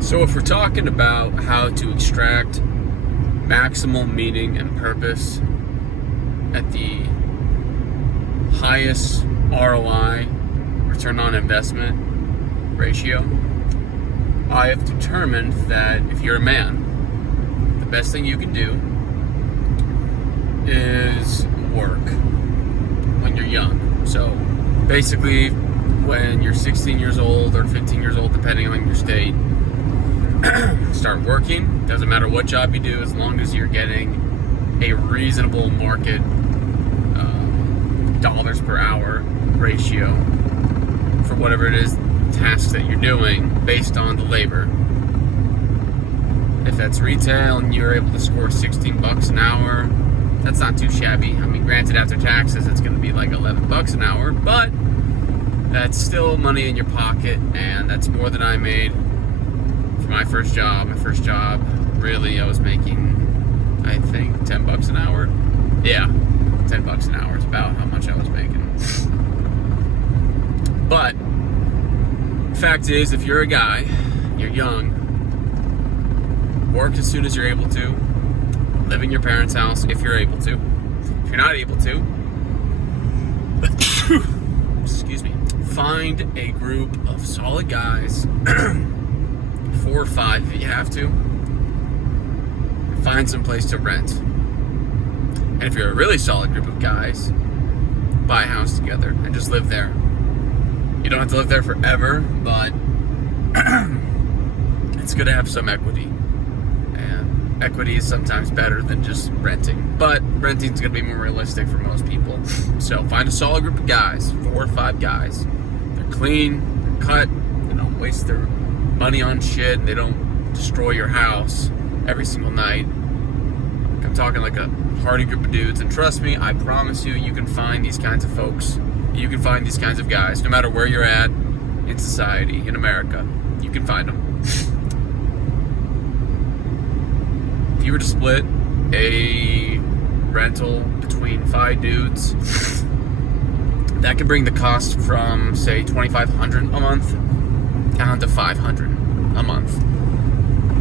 So if we're talking about how to extract maximal meaning and purpose at the highest ROI, return on investment ratio, I have determined that if you're a man, the best thing you can do is work when you're young. So basically when you're 16 years old or 15 years old, depending on your state, start working. Doesn't matter what job you do, as long as you're getting a reasonable market dollars per hour ratio for whatever it is tasks that you're doing based on the labor. If that's retail and you're able to score $16 an hour, that's not too shabby. I mean, granted, after taxes, it's going to be like $11 an hour, but that's still money in your pocket, and that's more than I made for my first job. My first job, really, I was making, I think, $10 an hour. Yeah, $10 an hour is about how much I was making. But the fact is, if you're a guy, you're young, work as soon as you're able to, live in your parents' house if you're able to. If you're not able to, excuse me, find a group of solid guys, 4 or 5 if you have to, find some place to rent. And if you're a really solid group of guys, buy a house together and just live there. You don't have to live there forever, but it's good to have some equity. And equity is sometimes better than just renting. But renting's going to be more realistic for most people. So find a solid group of guys, 4 or 5 guys. They're clean, they're cut, they don't waste their money on shit, they don't destroy your house every single night. I'm talking like a hardy group of dudes, and trust me, I promise you, you can find these kinds of folks. You can find these kinds of guys, no matter where you're at in society, in America. You can find them. If you were to split a rental between 5 dudes, that could bring the cost from, say, $2,500 a month down to $500 a month,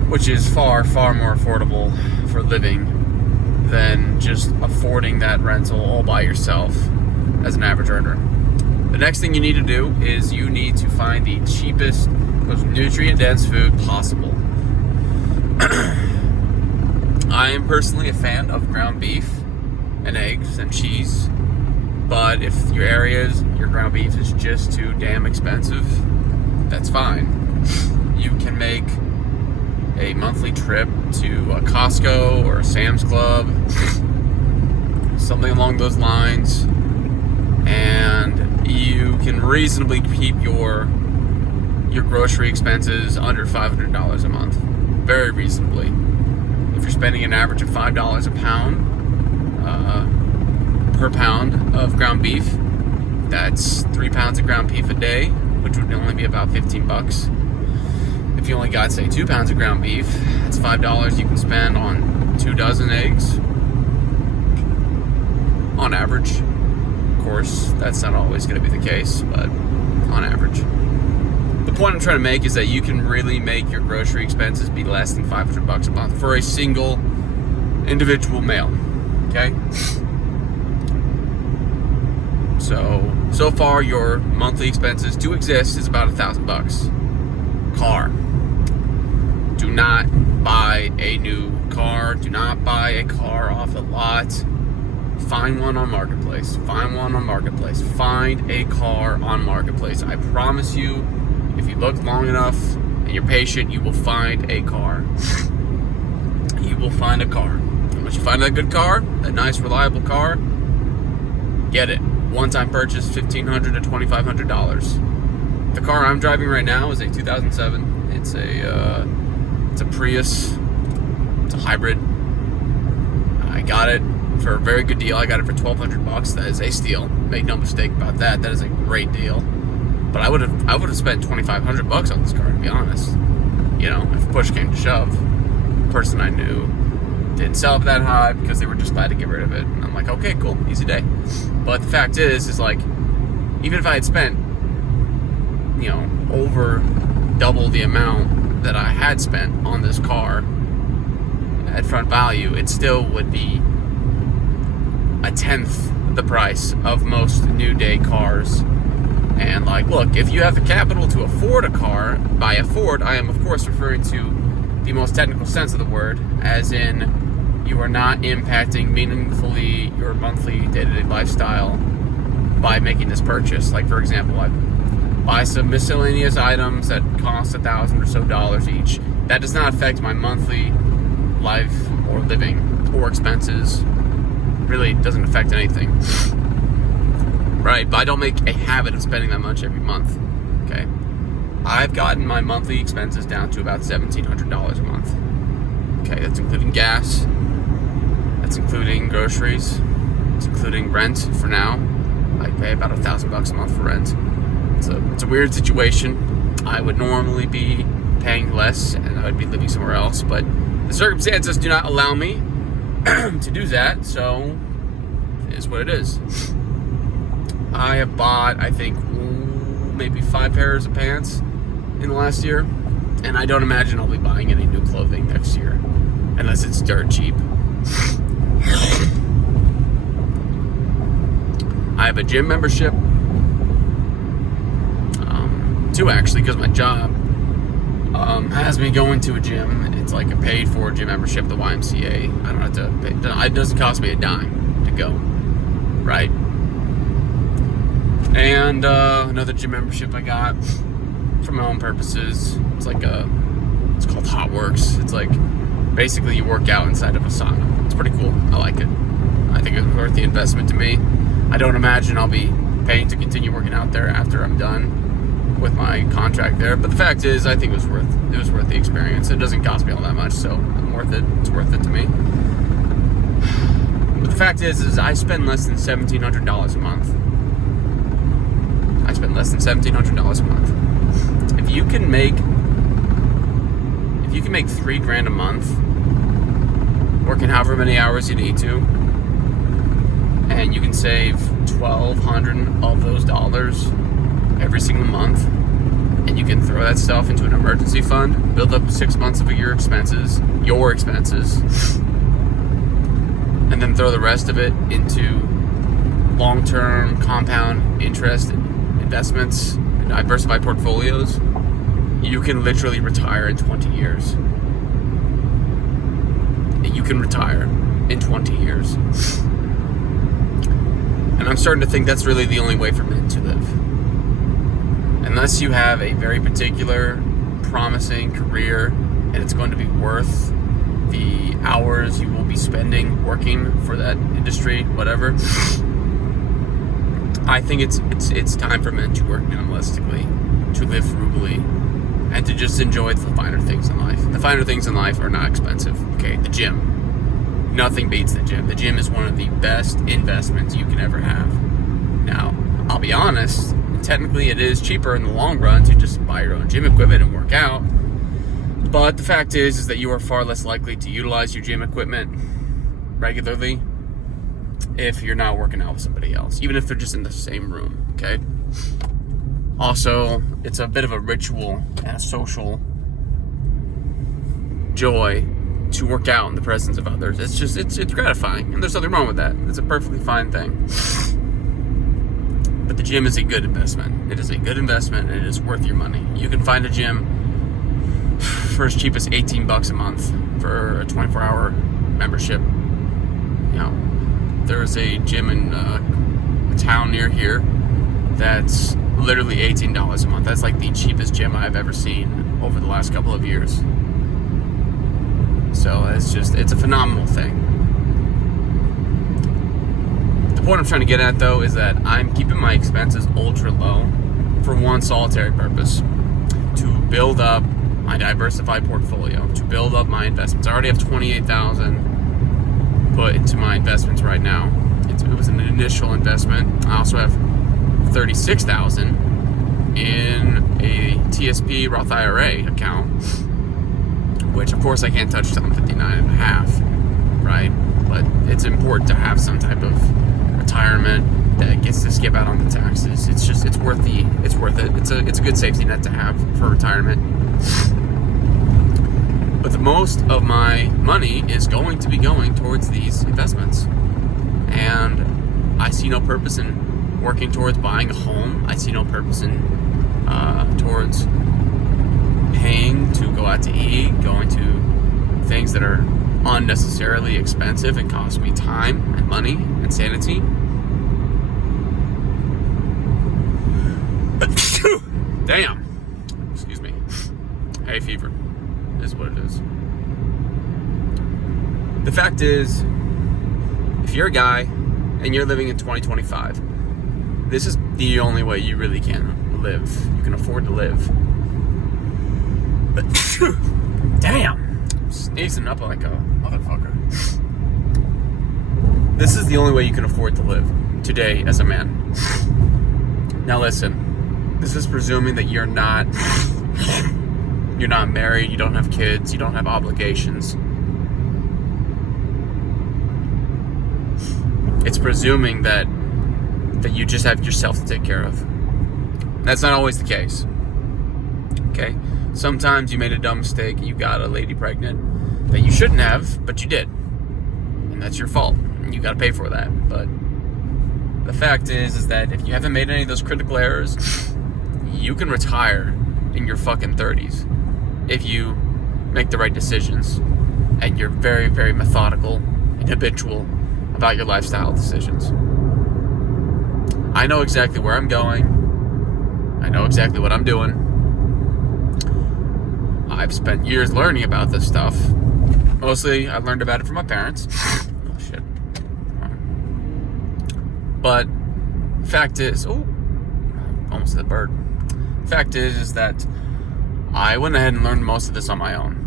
which is far, far more affordable for living than just affording that rental all by yourself as an average earner. The next thing you need to do is you need to find the cheapest, most nutrient-dense food possible. I am personally a fan of ground beef and eggs and cheese, but if your ground beef is just too damn expensive, that's fine. You can make a monthly trip to a Costco or a Sam's Club, something along those lines, and you can reasonably keep your grocery expenses under $500 a month, very reasonably. If you're spending an average of $5 a pound per pound of ground beef, that's 3 pounds of ground beef a day, which would only be about $15. If you only got, say, 2 pounds of ground beef, that's $5 you can spend on 2 dozen eggs, on average. Of course, that's not always going to be the case, but on average. The point I'm trying to make is that you can really make your grocery expenses be less than $500 a month for a single individual male, okay? So far your monthly expenses to exist is about $1,000. Car. Do not buy a new car. Do not buy a car off a lot. Find one on Marketplace. Find one on Marketplace. Find a car on Marketplace. I promise you, if you look long enough and you're patient, you will find a car. You will find a car. And once you find that good car, that nice, reliable car, get it. One-time purchase, $1,500 to $2,500. The car I'm driving right now is a 2007. It's a Prius. It's a hybrid. I got it for a very good deal. I got it for $1,200. That is a steal. Make no mistake about that. That is a great deal. But I would have spent $2,500 on this car, to be honest. You know, if push came to shove. The person I knew didn't sell it that high because they were just glad to get rid of it. And I'm like, okay, cool, easy day. But the fact is like, even if I had spent, you know, over double the amount that I had spent on this car at front value, it still would be a tenth the price of most new day cars. And like, look, if you have the capital to afford a car, by afford, I am of course referring to the most technical sense of the word, as in you are not impacting meaningfully your monthly day-to-day lifestyle by making this purchase. Like, for example, I buy some miscellaneous items that cost $1,000 or so each. That does not affect my monthly life or living or expenses. Really doesn't affect anything. Right? But I don't make a habit of spending that much every month. Okay? I've gotten my monthly expenses down to about $1,700 a month. Okay, that's including gas. That's including groceries. It's including rent for now. I pay about $1,000 a month for rent. It's a weird situation. I would normally be paying less and I would be living somewhere else, but the circumstances do not allow me to do that, so it is what it is. I have bought, I think, maybe 5 pairs of pants in the last year, and I don't imagine I'll be buying any new clothing next year, unless it's dirt cheap. I have a gym membership, 2 actually, because my job has me going to a gym. It's like a paid for gym membership, the YMCA. I don't have to pay, it doesn't cost me a dime to go, right? And another gym membership I got for my own purposes. It's called Hot Works. It's like basically you work out inside of a sauna. It's pretty cool. I like it. I think it's worth the investment to me. I don't imagine I'll be paying to continue working out there after I'm done with my contract there, but the fact is, I think it was worth the experience. It doesn't cost me all that much, so I'm worth it. It's worth it to me. But the fact is I spend less than $1,700 a month. I spend less than $1,700 a month. If you can make $3,000 a month, working however many hours you need to, and you can save $1,200 of those dollars every single month, and you can throw that stuff into an emergency fund, build up 6 months of your expenses, and then throw the rest of it into long-term compound interest investments and diversified portfolios, you can literally retire in 20 years. You can retire in 20 years. And I'm starting to think that's really the only way for men to live. Unless you have a very particular, promising career, and it's going to be worth the hours you will be spending working for that industry, whatever. I think it's time for men to work minimalistically, to live frugally, and to just enjoy the finer things in life. The finer things in life are not expensive. Okay, the gym. Nothing beats the gym. The gym is one of the best investments you can ever have. Now, I'll be honest, technically it is cheaper in the long run to just buy your own gym equipment and work out. But the fact is that you are far less likely to utilize your gym equipment regularly if you're not working out with somebody else, even if they're just in the same room, okay? Also, it's a bit of a ritual and a social joy to work out in the presence of others. It's gratifying, and there's nothing wrong with that. It's a perfectly fine thing. But the gym is a good investment. It is a good investment, and it is worth your money. You can find a gym for as cheap as $18 a month for a 24-hour membership. You know, there is a gym in a town near here that's literally $18 a month. That's like the cheapest gym I've ever seen over the last couple of years. So it's a phenomenal thing. The point I'm trying to get at, though, is that I'm keeping my expenses ultra low for one solitary purpose: to build up my diversified portfolio, to build up my investments. I already have $28,000 put into my investments right now. It was an initial investment. I also have $36,000 in a TSP Roth IRA account, which of course I can't touch till I'm 59 and a half, right? But it's important to have some type of retirement that gets to skip out on the taxes. It's worth it. It's a good safety net to have for retirement. most of my money is going to be going towards these investments. And I see no purpose in working towards buying a home. I see no purpose in towards paying to go out to eat, going to things that are unnecessarily expensive and cost me time and money and sanity. Damn. Excuse me. Hay fever is what it is. The fact is, if you're a guy and you're living in 2025, this is the only way you really can live. You can afford to live. Damn. I'm sneezing up like a motherfucker. This is the only way you can afford to live today as a man. Now listen, this is presuming that you're not married, you don't have kids, you don't have obligations. It's presuming that you just have yourself to take care of. That's not always the case. Okay? Sometimes you made a dumb mistake, you got a lady pregnant that you shouldn't have, but you did. And that's your fault. And you gotta pay for that. But the fact is that if you haven't made any of those critical errors, you can retire in your fucking 30s if you make the right decisions and you're very, very methodical and habitual about your lifestyle decisions. I know exactly where I'm going. I know exactly what I'm doing. I've spent years learning about this stuff. Mostly, I learned about it from my parents. Oh, shit. But, fact is... Oh, almost hit a bird. Fact is that I went ahead and learned most of this on my own.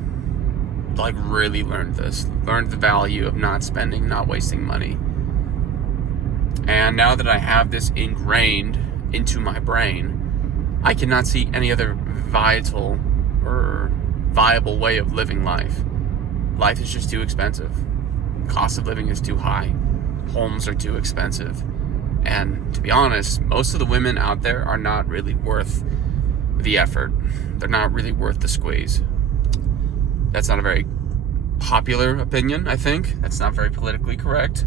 Like, really learned this. Learned the value of not spending, not wasting money. And now that I have this ingrained into my brain, I cannot see any other vital or viable way of living life. Life is just too expensive. Cost of living is too high. Homes are too expensive. And to be honest, most of the women out there are not really worth the effort. They're not really worth the squeeze. That's not a very popular opinion, I think. That's not very politically correct.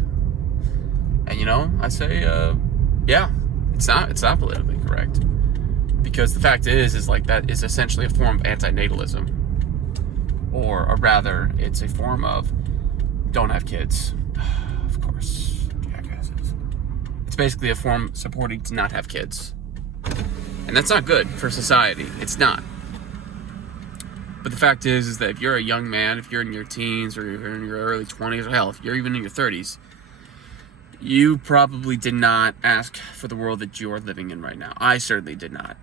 And you know, I say, yeah, it's not politically correct. Because the fact is like that is essentially a form of antinatalism. Or rather, it's a form of don't have kids. Of course, jackasses. It's basically a form supporting to not have kids. And that's not good for society. It's not. But the fact is that if you're a young man, if you're in your teens or you're in your early 20s, or hell, if you're even in your 30s, you probably did not ask for the world that you are living in right now. I certainly did not.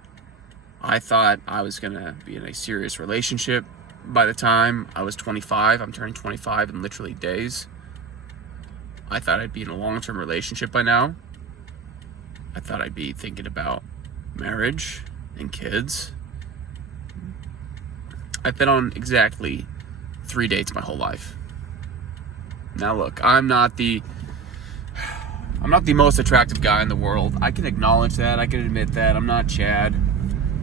I thought I was going to be in a serious relationship by the time I was 25. I'm turning 25 in literally days. I thought I'd be in a long-term relationship by now. I thought I'd be thinking about marriage and kids. I've been on exactly 3 dates my whole life. Now look, I'm not the most attractive guy in the world. I can acknowledge that. I can admit that. I'm not Chad,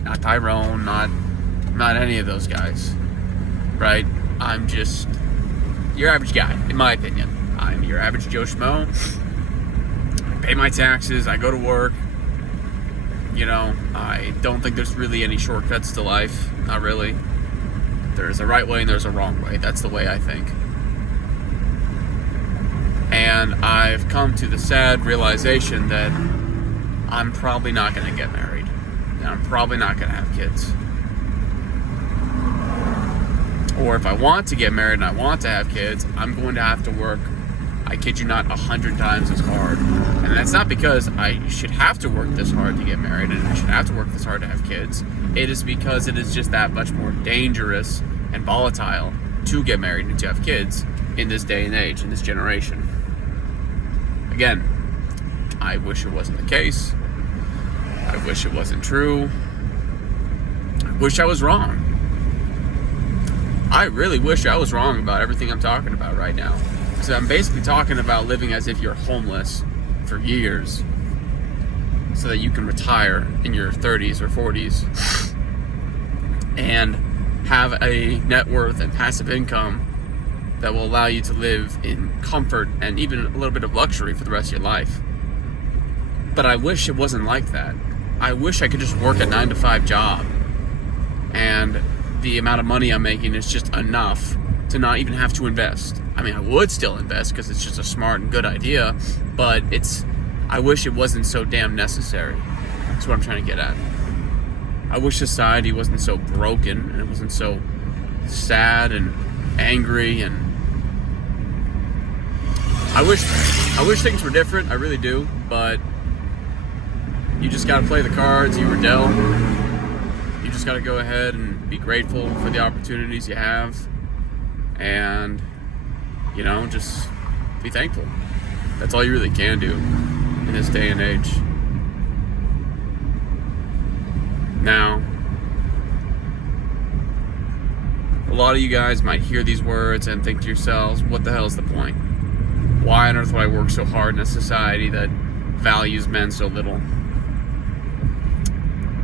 not Tyrone, not any of those guys. Right? I'm just your average guy, in my opinion. I'm your average Joe Schmo. I pay my taxes. I go to work. You know, I don't think there's really any shortcuts to life. Not really. There's a right way and there's a wrong way. That's the way I think. And I've come to the sad realization that I'm probably not going to get married. And I'm probably not going to have kids. Or if I want to get married and I want to have kids, I'm going to have to work, I kid you not, 100 times as hard. And that's not because I should have to work this hard to get married and I should have to work this hard to have kids. It is because it is just that much more dangerous and volatile to get married and to have kids in this day and age, in this generation. Again, I wish it wasn't the case. I wish it wasn't true. I wish I was wrong. I really wish I was wrong about everything I'm talking about right now. So I'm basically talking about living as if you're homeless for years so that you can retire in your 30s or 40s and have a net worth and passive income that will allow you to live in comfort and even a little bit of luxury for the rest of your life. But I wish it wasn't like that. I wish I could just work a 9-to-5 job and the amount of money I'm making is just enough to not even have to invest. I mean, I would still invest because it's just a smart and good idea, but I wish it wasn't so damn necessary. That's what I'm trying to get at. I wish society wasn't so broken and it wasn't so sad and angry, and I wish things were different. I really do, but you just gotta play the cards you were dealt. You just gotta go ahead and be grateful for the opportunities you have, and just be thankful. That's all you really can do in this day and age. Now, a lot of you guys might hear these words and think to yourselves, what the hell is the point? Why on earth would I work so hard in a society that values men so little?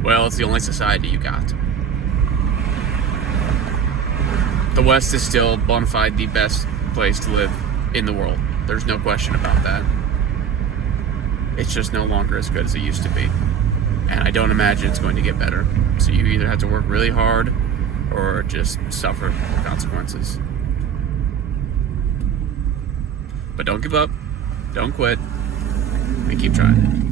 Well, it's the only society you got. The West is still bona fide the best place to live in the world. There's no question about that. It's just no longer as good as it used to be. And I don't imagine it's going to get better. So you either have to work really hard or just suffer the consequences. But don't give up, don't quit, and keep trying.